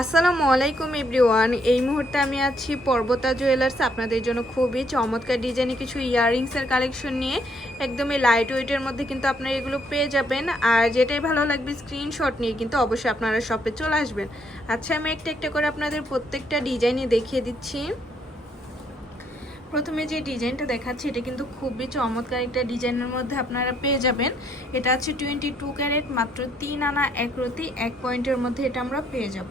আসসালামু আলাইকুম এভরিওয়ান। এই মুহূর্তে আমি আছি পর্বতা জুয়েলার্স। আপনাদের জন্য খুবই চমৎকার ডিজাইনে কিছু ইয়াররিংসের কালেকশন নিয়ে একদমই লাইট ওয়েটের মধ্যে কিন্তু আপনারা এগুলো পেয়ে যাবেন। আর যেটাই ভালো লাগবে স্ক্রিনশট নিয়ে কিন্তু অবশ্যই আপনারা শপে চলে আসবেন। আচ্ছা, আমি একটা একটা করে আপনাদের প্রত্যেকটা ডিজাইনই দেখিয়ে দিচ্ছি। প্রথমে যে ডিজাইনটা দেখাচ্ছি এটা কিন্তু খুবই চমৎকার একটা ডিজাইনের মধ্যে আপনারা পেয়ে যাবেন। এটা আছে 22 ক্যারেট, মাত্র 3 আনা 1 রতি 1 পয়েন্টের মধ্যে এটা আমরা পেয়ে যাব।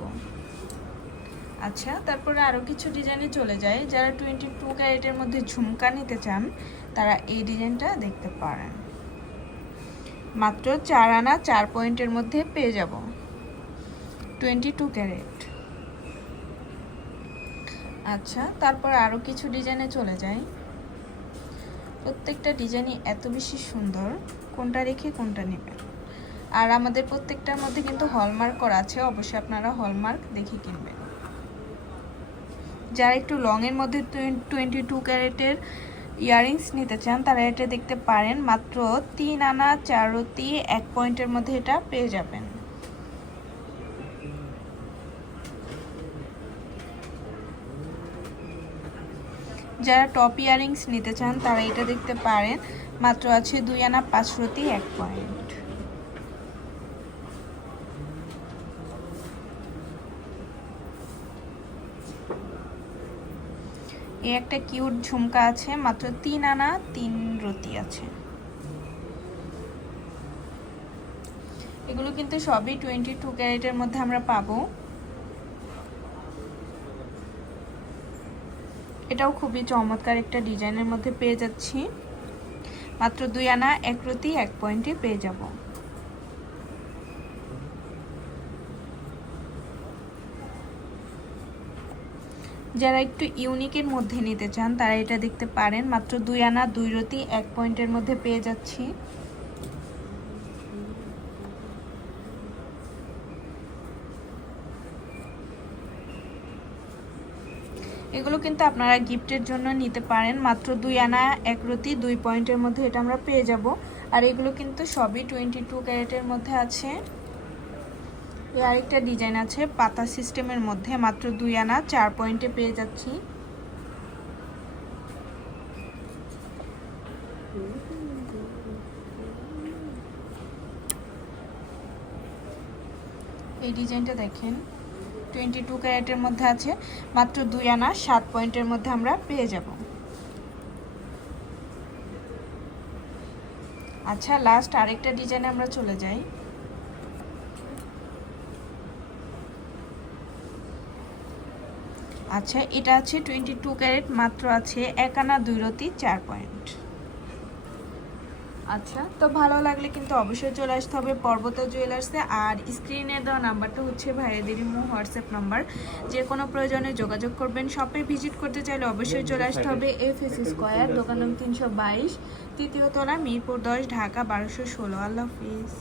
আচ্ছা, তারপরে আরও কিছু ডিজাইনে চলে যায়। যারা 22 ক্যারেটের মধ্যে ঝুমকা নিতে চান তারা এই ডিজাইনটা দেখতে পারেন। মাত্র 4 আনা 4 পয়েন্টের মধ্যে পেয়ে যাব 22 ক্যারেট। আচ্ছা, তারপর আরও কিছু ডিজাইনে চলে যায়। প্রত্যেকটা ডিজাইনই এত বেশি সুন্দর, কোনটা রেখে কোনটা নেবেন। আর আমাদের প্রত্যেকটার মধ্যে কিন্তু হলমার্ক করা আছে, অবশ্যই আপনারা হলমার্ক দেখে কিনবেন। যারা একটু লংয়ের মধ্যে 22 ক্যারেটের ইয়াররিংস নিতে চান তারা এটা দেখতে পারেন। মাত্র 3 আনা 4 রতি 1 পয়েন্টের মধ্যে এটা পেয়ে যাবেন। যারা টপ ইয়াররিংস নিতে চান তারা এটা দেখতে পারেন। মাত্র আছে 2 আনা 5 রতি 1 পয়েন্ট। এই একটা কিউট ঝুমকা আছে, মাত্র 3 আনা 3 রতি আছে। এগুলো কিন্তু সবই 22 ক্যারেটের মধ্যে আমরা পাবো। এটাও খুবই চমৎকার একটা ডিজাইনের মধ্যে পেয়ে যাচ্ছি। মাত্র 2 আনা 1 রতি 1 পয়েন্টে পেয়ে যাব। যারা একটু ইউনিকের মধ্যে নিতে চান তারা এটা দেখতে পারেন। মাত্র 2 আনা 2 রতি 1 পয়েন্টের মধ্যে পেয়ে যাচ্ছি। এগুলো কিন্তু আপনারা গিফটের জন্য নিতে পারেন। মাত্র 2 আনা 1 রতি 2 পয়েন্টের মধ্যে এটা আমরা পেয়ে যাব। আর এগুলো কিন্তু সবই 22 ক্যারেটের মধ্যে আছে। আরেকটা ডিজাইন আছে পাতা সিস্টেমের মধ্যে, মাত্র 2 আনা 4 পয়েন্টে পেয়ে যাচ্ছি। এই ডিজাইনটা দেখেন, 22 ক্যারেটের মধ্যে আছে। মাত্র 2 আনা 7 পয়েন্টের মধ্যে আমরা পেয়ে যাব। আচ্ছা, লাস্ট আরেকটা ডিজাইনে আমরা চলে যাই। আচ্ছা, এটা আছে 22 ক্যারেট, মাত্র আছে 1 আনা 2 রতি 4 পয়েন্ট। আচ্ছা, তো ভালো লাগলে কিন্তু অবশ্যই চলে আসতে হবে পর্বতা জুয়েলার্সে। আর স্ক্রিনে দেওয়া নাম্বারটা হচ্ছে ভাইয়াদের হোয়াটসঅ্যাপ নাম্বার। যে কোনো প্রয়োজনে যোগাযোগ করবেন। শপে ভিজিট করতে চাইলে অবশ্যই চলে আসতে হবে FS স্কয়ার, দোকান নং 322, তৃতীয় তলা, মিরপুর 10, ঢাকা 1216। আল্লাহ হাফিজ।